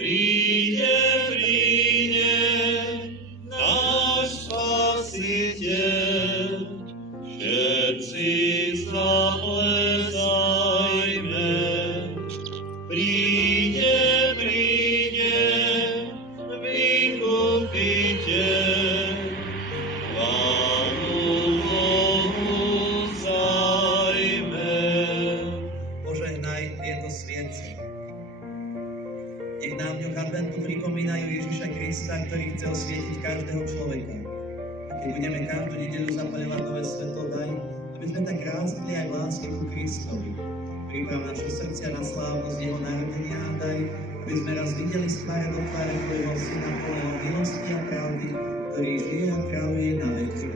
Príde, príde, náš Spasiteľ, všetci zaplesajme. Príde, príde, vykupiteľ, chválu Bohu vzdajme. Požehnaj tieto sviece. Nech nám v ňoch adventu pripomínajú Ježiša Krista, ktorý chcel svietiť každého človeka. A keď budeme každú nedeľu zapaľovať nové svetlo, daj, aby sme tak rástli aj v láske ku Kristovi. Priprav naše srdcia na slávnosť jeho narodenia a daj, aby sme raz videli z tváre do tváre tvojho Syna plného milosti a pravdy, ktorý žije a kráľuje na veky.